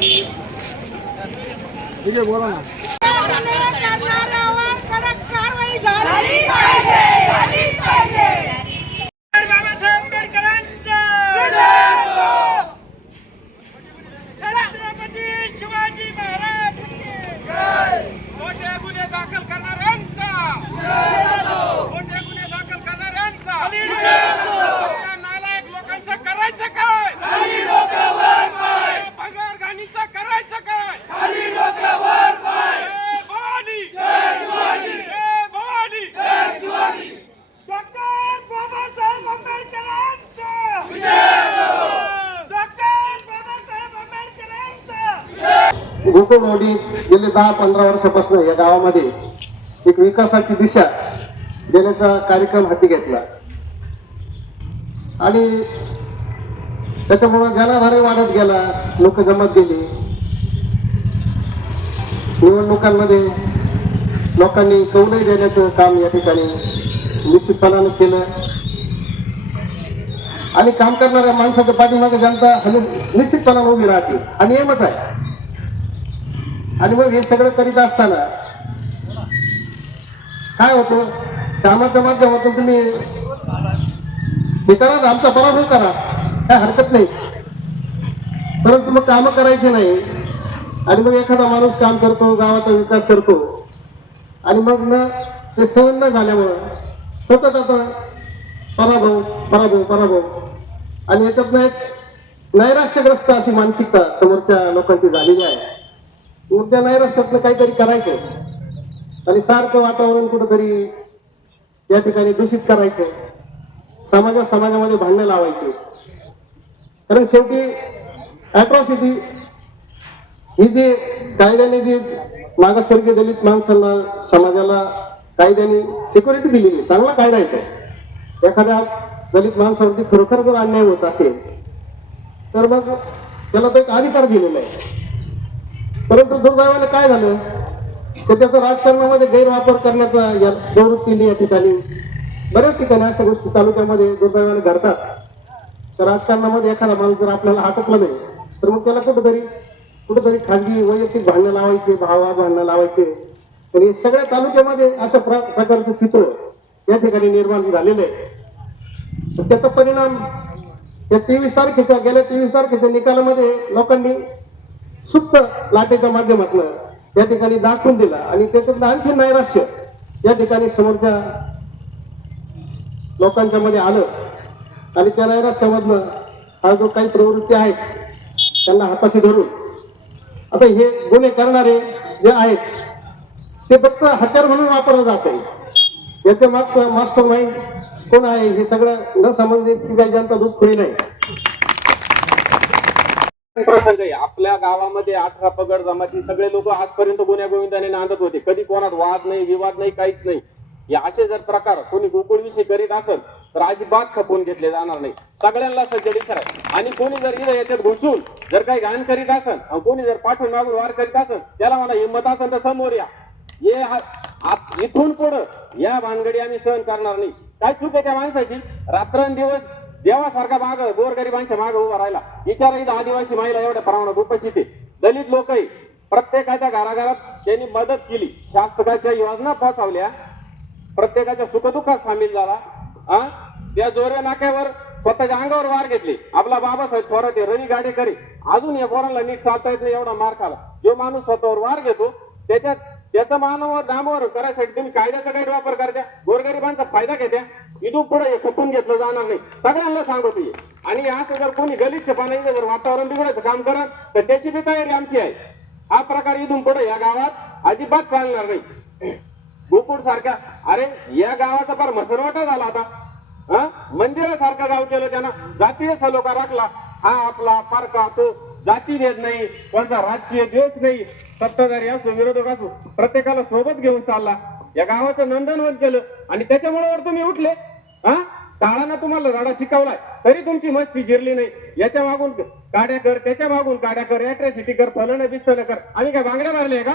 ठीक बोला ना. कडक कारवाई झाली पाहिजे झाली पाहिजे बाबासाहेब आंबेडकरांचा छत्रपती शिवाजी महाराज मोठे गुन्हे दाखल करणाऱ्यांचा मोठे गुन्हे दाखल करणाऱ्यांचा या नालायक लोकांचं करायचं काय या भगरगाणीचं करायचं काय जय भवानी जय भवानी डॉक्टर बाबासाहेब आंबेडकरांचा डॉक्टर बाबासाहेब आंबेडकरांचा गोकुळवाडी गेले दहा पंधरा वर्षापासून या गावामध्ये एक विकासाची दिशा देण्याचा कार्यक्रम हाती घेतला. आणि त्याच्यामुळं जनाधारही वाढत गेला लोक जमत गेली. निवडणुकांमध्ये लोकांनी कौलही देण्याचं काम या ठिकाणी निश्चितपणानं केलं. आणि काम करणाऱ्या माणसाच्या पाठीमागे जनता निश्चितपणानं उभी राहते. आणि नियमच आहे. आणि मग हे सगळं करीत असताना काय होतं? कामाच्या माध्यमातून तुम्ही हे करा आमचा पराभव करा. काय हरकत नाही. परंतु मग कामं करायचे नाही. आणि मग एखादा माणूस काम करतो गावाचा विकास करतो. आणि मग न ते सहन न झाल्यामुळं सतत आता पराभव पराभव पराभव. आणि याच्यातनं एक नैराश्यग्रस्त अशी मानसिकता समोरच्या लोकांची झालेली आहे. मग नाही रस्त्यातलं काहीतरी करायचं. आणि सारखं वातावरण कुठंतरी या ठिकाणी दूषित करायचं. समाजा समाजामध्ये भांडणं लावायचे. कारण शेवटी अॅट्रॉसिटी ही जी कायद्याने जी मागासवर्गीय दलित माणसांना समाजाला कायद्याने सिक्युरिटी दिलेली आहे. चांगला कायदा येतो एखाद्या दलित माणसावरती खरोखर जर अन्याय होत असेल तर मग त्याला तो एक अधिकार दिलेला आहे. परंतु दुर्दैवाने काय झालं? तर त्याचा राजकारणामध्ये गैरवापर करण्याचा या प्रवृत्तीने या ठिकाणी बऱ्याच ठिकाणी अशा गोष्टी तालुक्यामध्ये दुर्दैवाने घडतात. तर राजकारणामध्ये एखादा माणूस जर आपल्याला हटकला नाही तर मग त्याला कुठंतरी कुठंतरी खाजगी वैयक्तिक भांडणं लावायचे भावा भांडणं लावायचे. तर हे सगळ्या तालुक्यामध्ये अशा प्रकारचं चित्र या ठिकाणी निर्माण झालेलं आहे. तर त्याचा परिणाम या तेवीस तारखेच्या गेल्या तेवीस तारखेच्या निकालामध्ये लोकांनी सुप्त लाटेच्या माध्यमातून या ठिकाणी दाखवून दिला. आणि त्याच्यातलं आणखी नैराश्य या ठिकाणी समोरच्या लोकांच्या मध्ये आलं. आणि त्या नैराश्यामधनं हा जो काही प्रवृत्ती आहेत त्यांना हाताशी धरून. आता हे गुन्हे करणारे जे आहेत ते फक्त हत्यार म्हणून वापरलं जात आहे याच्या मागचं मास्टर माइंड कोण आहे हे सगळं न समजले की काही जनता दूध खुली नाही. प्रसंग आहे. आपल्या गावामध्ये अठरा पगड जमाती सगळे लोक आजपर्यंत गुन्ह्या गोविंदाने नांदत होते. कधी कोणात वाद नाही विवाद नाही काहीच नाही. हे असे जर प्रकार कोणी गोकुळ विषय करीत असेल तर अजिबात खपवून घेतले जाणार नाही. सगळ्यांना सज्जड इशारा आहे आणि कोणी जर इथं याच्यात घुसून जर काही घाण करीत असेल आणि कोणी जर पाठवून मागून वार करीत असेल त्याला म्हणा हिंमत असेल तर समोर या. हे इथून पुढं या भानगडी आम्ही सहन करणार नाही. काय चूक आहे त्या माणसाची? रात्रंदिवस देवासारखा माग गोरगरिबांच्या माग उभा राहिला. विचारही इथं आदिवासी महिला एवढ्या प्रमाणात उपस्थित आहे. दलित लोकही प्रत्येकाच्या घराघरात त्यांनी मदत केली. शासकाच्या योजना पोहोचवल्या. प्रत्येकाच्या सुखदुःखात सामील झाला. हा त्या जोरव्या नाक्यावर स्वतःच्या अंगावर वार घेतली. आपला बाबासाहेब थोरात रवी गाडेकरी. अजून या पोरांना नीट चालता येत नाही एवढा मार्क आला जो माणूस स्वतःवर वार घेतो त्याच्यात त्याचा मानावर नामावर करायसाठी तुम्ही कायद्याचा गैरवापर करत्या गोरगरिबांचा फायदा घेत्या इथून पुढे हे खपून घेतलं जाणार नाही. सगळ्यांना सांगतो ये आणि असं जर कोणी गलिच्छपणा इथं जर वातावरण बिघडायचं काम करत तर त्याची बी तयारी आमची आहे. हा प्रकार इथून पुढे या गावात अजिबात चालणार नाही. गोकुळ सारख्या अरे या गावाचा फार मसरवाटा झाला आता. हा? मंदिरासारखं गाव केलं त्यानं. जातीय सलोखा राखला. हा आपला पारका तो जातीभेद नाही कोणता राजकीय द्वेष नाही सत्ताधारी असो विरोधक असो प्रत्येकाला सोबत घेऊन चालला. या गावाचं नंदनवन केलं आणि त्याच्यामुळे वर तुम्ही उठले. हा? काळानं तुम्हाला धडा शिकवलाय. तरी तुमची मस्ती जिरली नाही. याच्या मागून काड्या कर त्याच्या मागून काड्या कर अॅट्रॅसिटी कर फलन बिस्तलं कर. आम्ही काय बांगड्या मारले का?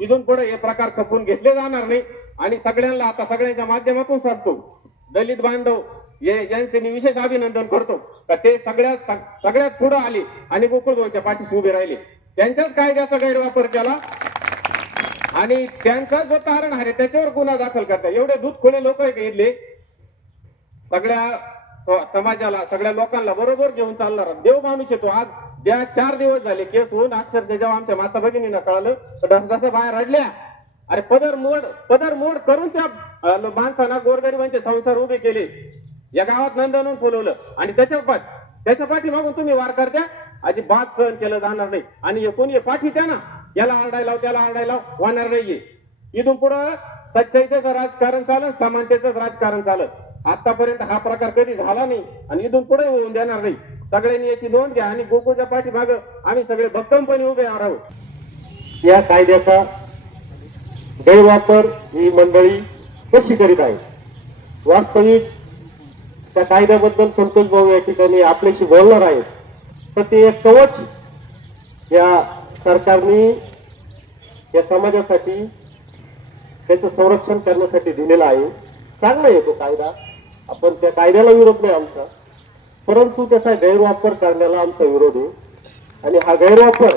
इथून पुढे हे प्रकार खपून घेतले जाणार नाही. आणि सगळ्यांना आता सगळ्यांच्या माध्यमातून सांगतो. दलित बांधव यांचे मी विशेष अभिनंदन करतो. का ते सगळ्यात सगळ्यात पुढे आले आणि गोकुळगावच्या पाठीशी उभे राहिले. त्यांच्याच कायद्याचा गैरवापर केला. आणि त्यांचा जो तारण आहे त्याच्यावर गुन्हा दाखल करतात एवढे दूध खोले लोक इथले? सगळ्या समाजाला सगळ्या लोकांना बरोबर घेऊन चालणार देव माणूस येतो आज ज्या चार दिवस झाले केस होऊन अक्षरशः जेव्हा आमच्या माता भगिनींना कळालं तर बाहेर रडल्या. अरे पदर मोड पदर मोड करून त्या माणसांना गोरगरिबांचे संसार उभे केले. या गावात नंदनवन फुलवलं आणि त्याच्या पाठ त्याच्या पाठीमागून तुम्ही वार करत्या. अजिबात सहन केलं जाणार नाही. आणि कोणी पाठी त्या ना. याला आरडाय लाव, त्याला आरडाय लाव, होणार नाहीये. इथून पुढं सच्चाईचं राजकारण चालत समानतेच राजकारण चालत आतापर्यंत हा प्रकार कधी झाला नाही. आणि इथून पुढे होऊन देणार नाही. सगळ्यांनी याची नोंद घ्या आणि गोकुळच्या पाठीमाग आम्ही सगळे भक्कमपणे उभे आहोत. या कायद्याचा गैरवापर ही मंडळी कशी करीत आहे? वास्तविक त्या कायद्याबद्दल संतोष भाऊ या ठिकाणी आपल्याशी बोलणार आहेत. तर ते एक कवच या सरकारने या समाजासाठी त्याचं संरक्षण करण्यासाठी दिलेला आहे. चांगला आहे तो कायदा. आपण त्या कायद्याला विरोध नाही आमचा. परंतु त्याचा गैरवापर करण्याला आमचा विरोध आहे. आणि हा गैरवापर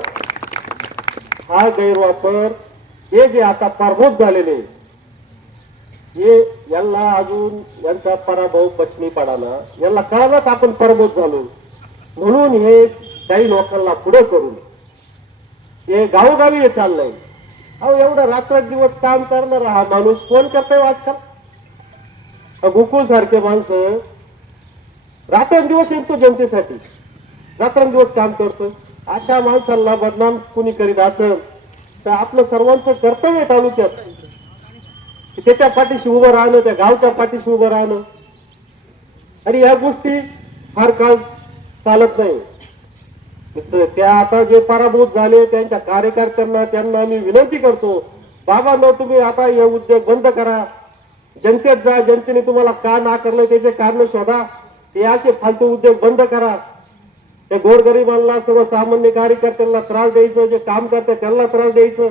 हा गैरवापर हे जे आता पारभूत झालेले हे यांना अजून यांचा पराभव पचनी पडाला यांना कळालाच आपण पराभूत झालो. म्हणून हे काही लोकांना पुढे करून हे गावोगावी हे चाललंय. अहो एवढं रात्रदिवस काम करणारा हा माणूस कोण करतोय आजकाल? गोकुळ सारखे माणसं रात्रंदिवस येतो जनतेसाठी. रात्रंदिवस काम करतो अशा माणसाला बदनाम कुणी करीत असेल तर आपलं सर्वांचं कर्तव्य तालुक्यात. त्याच्या पाठीशी उभं राहणं त्या गावच्या पाठीशी उभं राहणं आणि या गोष्टी फार काळ चालत नाही. त्या आता जे पराभूत झाले त्यांच्या कार्यकर्त्यांना त्यांना आम्ही विनंती करतो बाबा न तुम्ही आता हे उद्योग बंद करा. जनतेत जा जनतेने तुम्हाला का नाकारलं त्याचे कारण शोधा. हे असे फालतू उद्योग बंद करा. त्या गोरगरिबांना सर्वसामान्य कार्यकर्त्यांना त्रास द्यायचं जे काम करतात त्यांना त्रास द्यायचं.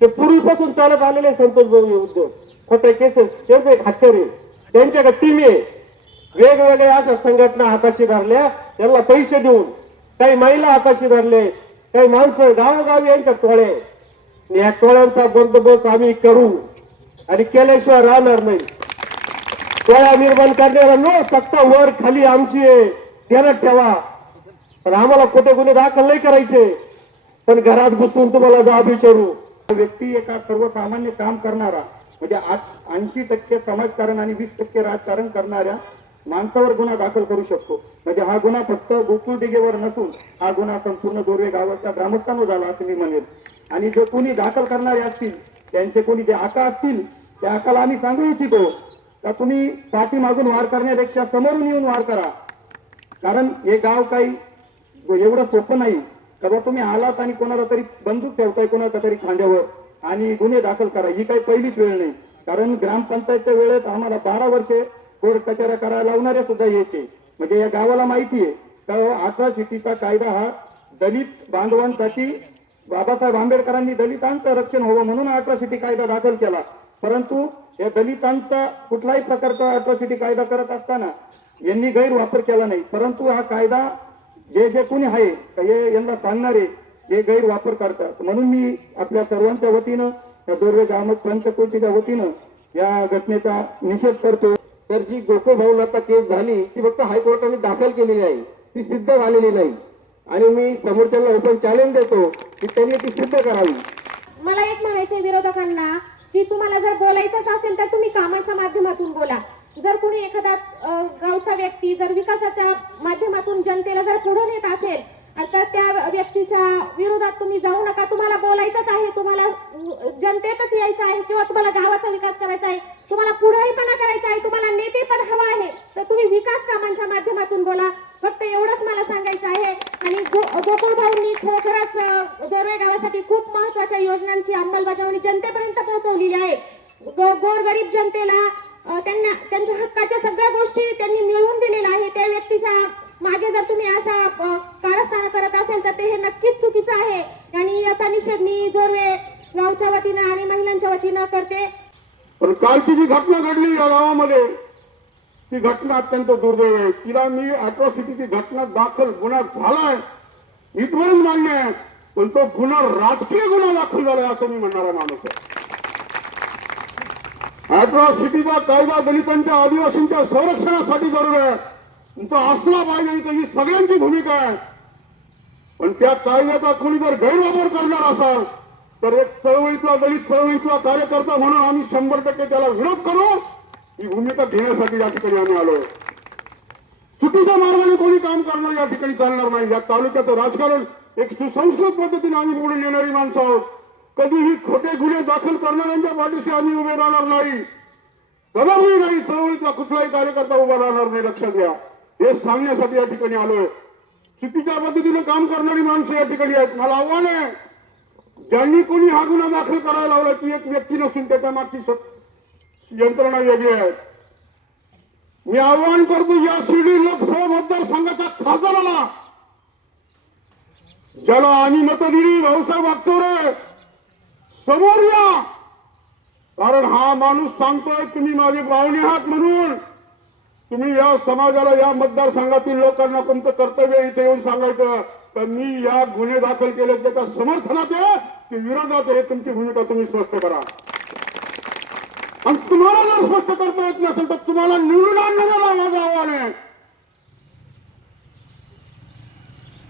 ते पूर्वीपासून चालत आलेले संतोष भाऊ हे उद्योग. खोटे केसेस त्यांचं एक हत्यार. आहे त्यांच्याकडे टीम आहे. वेगवेगळ्या अशा संघटना हाताशी धरल्या त्यांना पैसे देऊन. काही महिला हाताशी धरले काही माणसं गावोगावी यांच्या टोळे या टोळ्यांचा बंदोबस्त आम्ही करू. आणि केल्याशिवाय राहणार नाही. टोळ्या निर्माण करणारा नो सत्ता वर खाली आमची आहे. ध्यानात ठेवा. पण आम्हाला कुठे गुन्हे दाखल नाही करायचे. पण घरात घुसून तुम्हाला जाब विचारू. व्यक्ती एका सर्वसामान्य काम करणारा म्हणजे ऐंशी टक्के समाजकारण आणि वीस टक्के राजकारण करणाऱ्या माणसावर गुन्हा दाखल करू शकतो. म्हणजे हा गुन्हा फक्त गोकुळ दिगेवर नसून हा गुन्हा संपूर्ण गोरवे गावाच्या ग्रामस्थांवर झाला असं मी म्हणेल. आणि जे कोणी दाखल करणारे असतील त्यांचे कोणी जे आका असतील त्या आकाला आम्ही सांगू इच्छितो. का तुम्ही पाठीमागून वार करण्यापेक्षा समोरून येऊन वार करा. कारण हे गाव काही एवढं सोपं नाही. तेव्हा तुम्ही आलात आणि कोणाला तरी बंदूक ठेवताय कोणाच्या तरी खांद्यावर आणि गुन्हे दाखल करा. ही काही पहिलीच वेळ नाही. कारण ग्रामपंचायतच्या वेळेत आम्हाला बारा वर्षे कोर्ट कचऱ्या करायला लावणारे सुद्धा यायचे. म्हणजे या गावाला माहिती आहे. का अठरा सिटीचा कायदा हा दलित बांधवांसाठी बाबासाहेब आंबेडकरांनी दलितांचं रक्षण व्हावं म्हणून अट्रॉसिटी कायदा दाखल केला. परंतु या दलितांचा कुठलाही प्रकारचा अट्रॉसिटी कायदा करत असताना यांनी गैरवापर केला नाही. परंतु हा कायदा जे जे कोणी आहे हे यांना सांगणारे हे गैरवापर करतात. म्हणून मी आपल्या सर्वांच्या वतीनं या दोरवे ग्रामस्थ पंचकृतीच्या वतीनं या घटनेचा निषेध करतो. तर जी गोकुळ भाऊला केस झाली ती फक्त हायकोर्टाने दाखल केलेली आहे. ती सिद्ध झालेली नाही. आणि मी समोरच्याला ओपन चॅलेंज देतो की त्यांनी ती सिद्ध करावी. मला एक म्हणायचंय विरोधकांना की तुम्हाला जर बोलायचंच असेल तर तुम्ही कामाच्या माध्यमातून बोला. जर कुणी एखादा गावचा व्यक्ती जर विकासाच्या माध्यमातून जनतेला जर पुढे नेत असेल तर त्या व्यक्तीच्या विरोधात तुम्ही जाऊ नका तुम्हाला बोलायचंच आहे तुम्हाला जनतेतच यायचं आहे किंवा तुम्हाला गावाचा विकास करायचा आहे तुम्हाला पुढारीपणा करायचा आहे तुम्हाला नेतेपद हवं आहे तर तुम्ही विकास कामांच्या माध्यमातून बोला. फक्त एवढंच मला सांगायचं आहे. आणि गो- गोकुळ भाऊंनी खरोखरच जोरवे गावासाठी खूप महत्त्वाच्या योजनांची अंमलबजावणी जनतेपर्यंत पोहोचवलेली आहे. गोरगरीब जनतेला अ, त्यांना त्यांच्या हक्काच्या सगळ्या गोष्टी त्यांनी मिळवून दिलेल्या आहे त्या व्यक्तीच्या मागे जर तुम्ही अशा अ, कारस्थानं करते हे नक्कीच चुकीचं आहे. आणि याचा निषेध मी जोरवे गावच्या वतीनं आणि महिलांच्या वतीनं करते. पण कालची जी घटना घडली या गावामध्ये ती घटना अत्यंत दुर्दैव आहे. तिला मी अट्रॉसिटीची घटना दाखल गुन्हा झालाय इथपर्यंत मान्य आहे पण तो गुन्हा राजकीय गुन्हा दाखल झालाय असं मी म्हणणारा माणूस आहे. अॅट्रॉसिटीचा कायदा दलितांच्या आदिवासींच्या संरक्षणासाठी जरूर आहे. तो असला पाहिजे तर ही सगळ्यांची भूमिका आहे. पण त्या कायद्याचा कोणी जर गैरवापर करणार असाल तर एक चळवळीतला दलित चळवळीतला कार्यकर्ता म्हणून आम्ही शंभर टक्के त्याला विरोध करू. ही भूमिका घेण्यासाठी या ठिकाणी आम्ही आलोय. चुकीच्या मार्गाने कोणी काम करणार या ठिकाणी चालणार नाही. या तालुक्याचं राजकारण एक सुसंस्कृत पद्धतीने आम्ही पुढे नेणारी माणसं आहोत. कधीही खोटे गुन्हे दाखल करणाऱ्यांच्या पाठीशी आम्ही उभे राहणार नाही. कदापि नाही. चळवळीतला कुठलाही कार्यकर्ता उभा राहणार नाही. लक्षात घ्या. हे सांगण्यासाठी या ठिकाणी आलोय. चुकीच्या पद्धतीने काम करणारी माणसं या ठिकाणी आहेत. मला आव्हान आहे. ज्यांनी कोणी हा गुन्हा दाखल करायला लावला ती एक व्यक्ती नसून त्याच्या मागची यंत्रणा वेगळी आहे. मी आवाहन करतो या शिर्डी लोकसभा मतदारसंघाच्या खासदाराला. ज्याला आम्ही मत दिली भाऊसाहेब वागचोरे समोर या. कारण हा माणूस सांगतोय तुम्ही माझे पाहुणे आहात म्हणून. तुम्ही या समाजाला या मतदारसंघातील लोकांना तुमचं कर्तव्य इथे येऊन सांगायचं. तर मी या गुन्हे दाखल केले त्याच्या समर्थनात आहे की विरोधात आहे. तुमची भूमिका तुम्ही स्पष्ट करा. आणि तुम्हाला जर स्पष्ट करता येत नसेल तर तुम्हाला निवडून आणण्याला माझं आव्हान आहे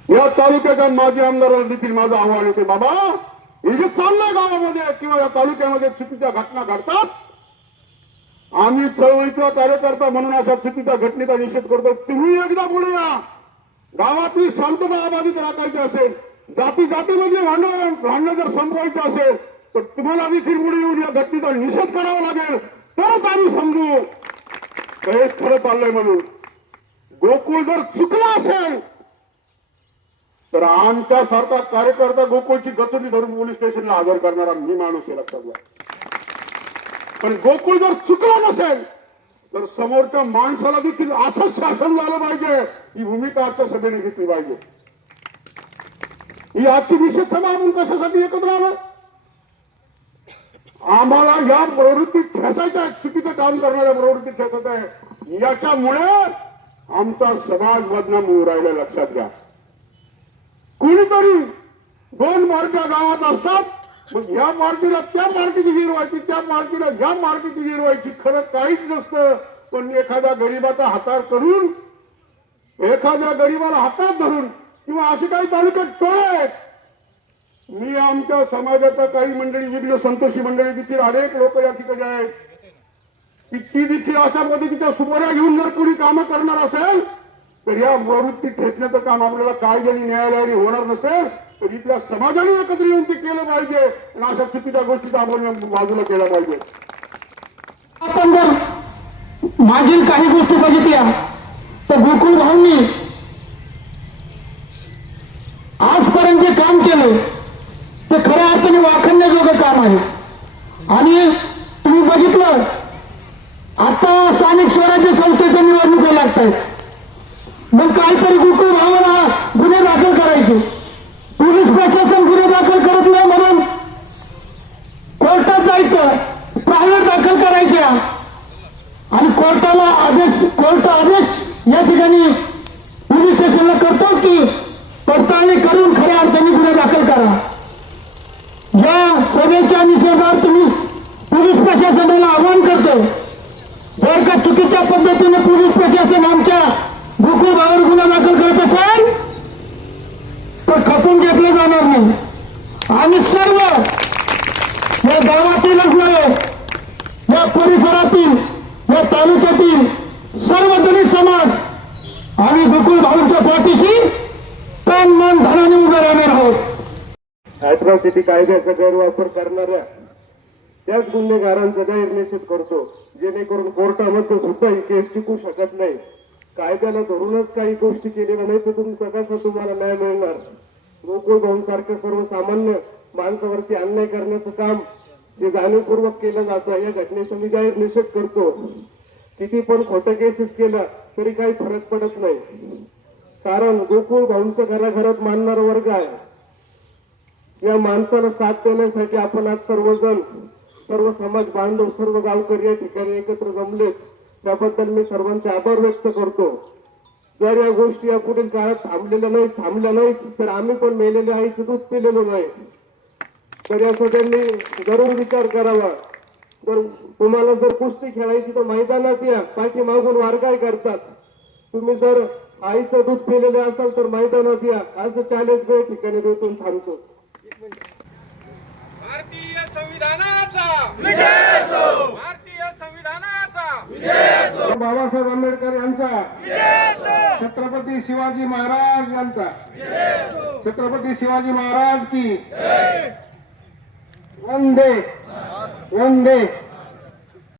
या तालुक्याच्या माजी आमदाराला देखील माझं आव्हान आहे बाबा हे जे चाललंय गावामध्ये किंवा या तालुक्यामध्ये चुकीच्या घटना घडतात आम्ही चळवळीचा कार्यकर्ता म्हणून अशा चुकीच्या घटनेचा निषेध करतो तुम्ही एकदा पुढे या. गावातली शांतता अबाधित राखायची असेल जाती जातीमधले म्हणजे भांडण भांडणं जर संपवायचं असेल तर तुम्हाला देखील पुढे येऊन या घटनेचा निषेध करावा लागेल. तरच आम्ही समजू. हे खरं चाललंय म्हणून. गोकुळ जर चुकला असेल तर आमच्यासारखा कार्यकर्ता गोकुळची गचडी धरून पोलीस स्टेशनला हजर करणारा मी माणूस आहे लक्षात घ्या. पण गोकुळ जर चुकला नसेल तर समोरच्या माणसाला देखील असंच शासन झालं पाहिजे. ही भूमिका आजच्या सभेने घेतली पाहिजे. ही आजची निषेध सभा आपण कशासाठी एकत्र आलो? आम्हाला या प्रवृत्तीत ठेसायचं आहे चुकीचं काम करणाऱ्या प्रवृत्तीत ठेसायचं आहे. याच्यामुळे आमचा समाज बदनाम होऊ राहिला लक्षात घ्या. कुणीतरी दोन मार्ग गावात असतात मग या मार्गीला त्या पार्टीची गिरवायची त्या पार्टीला ह्या पार्टीची गिरवायची खरं काहीच नसतं. पण एखाद्या गरीबाचा हातार करून एखाद्या गरीबाला हातात धरून किंवा अशी काही तालुक्यात टोळे आहेत मी आमच्या समाजाचा काही मंडळी विघ्न संतोषी मंडळी देखील अनेक लोक या ठिकाणी आहेत. की ती देखील अशा पद्धतीच्या सुपाऱ्या घेऊन जर कोणी कामं करणार असेल तर या प्रवृत्ती ठेचण्याचं काम आपल्याला कायद्याने न्यायालयाने होणार नसेल. तर इथल्या समाजाने एकत्र येऊन ते केलं पाहिजे आणि अशा चुकीच्या गोष्टीचा आपण बाजूला केल्या पाहिजे. आपण जर मागील काही गोष्टी बघितल्या तर गोकुळ भाऊंनी आजपर्यंत जे काम केलं ते खऱ्या अर्थाने वाखण्याजोगं काम आहे. आणि तुम्ही बघितलं आता स्थानिक स्वराज्य संस्थेच्या निवडणुका लागत आहेत मग काहीतरी गोकुळ भावाला गुन्हे दाखल करायचे पोलीस प्रशासन गुन्हे दाखल करत नाही म्हणून कोर्टात जायचं प्रायव्हेट दाखल करायच्या. आणि कोर्टाला आदेश कोर्ट आदेश या ठिकाणी पोलीस स्टेशनला करतो की पडताळणी करून खऱ्या अर्थाने गुन्हे दाखल करा. या सभेच्या निषेधार्थ मी पोलीस प्रशासनाला आवाहन करतो. जर का चुकीच्या पद्धतीने पोलीस प्रशासन आमच्या गोकुळ भावावर गुन्हा दाखल करत असेल तर खपून घेतलं जाणार नाही. आम्ही सर्व या गावातीलच नव्हे या परिसरातील या तालुक्यातील सर्व दलित समाज आम्ही गोकुळ भाऊंच्या पाठीशी तन मन धनाने उभे राहणार आहोत. अॅट्रॉसिटी कायद्याचा गैरवापर करणाऱ्या त्याच गुन्हेगारांचा जाहीर निषेध करतो जेणेकरून कोर्टामध्ये सुद्धा ही केस टिकू शकत नाही. कायद्याला धरूनच काही गोष्टी केलेल्या नाही तर तुमचा कसा तुम्हाला न्याय मिळणार? गोकुळ भाऊंसारख्या सर्वसामान्य माणसावरती अन्याय करण्याचं काम हे जाणीवपूर्वक केलं जातं या घटनेचा मी जाहीर निषेध करतो. किती पण खोटं केसेस केलं तरी काही फरक पडत नाही. कारण गोकुळ भाऊंचं घराघरात मानणारा वर्ग आहे. या माणसाला साथ देण्यासाठी आपण आज सर्वजण सर्व समाज बांधव सर्व गावकरी या ठिकाणी एकत्र जमलेत त्याबद्दल मी सर्वांचे आभार व्यक्त करतो. जर या गोष्टी या पुढील काळात थांबलेल्या नाहीत थांबल्या नाहीत तर आम्ही पण मेलेल्या आईचं दूध पिलेलो नाही. तर याचा त्यांनी जरूर विचार करावा. तर तुम्हाला जर कुस्ती खेळायची तर मैदानात या. पाठीमागून वार काय करतात. तुम्ही जर आईचं दूध पिलेलं असाल तर मैदानात या. असं चॅलेंज या ठिकाणी भेटून थांबतो. भारतीय संविधानाचा. भारतीय संविधानाचा. बाबासाहेब आंबेडकर यांचा. छत्रपती शिवाजी महाराज यांचा. छत्रपती शिवाजी महाराज की. वंदे वंदे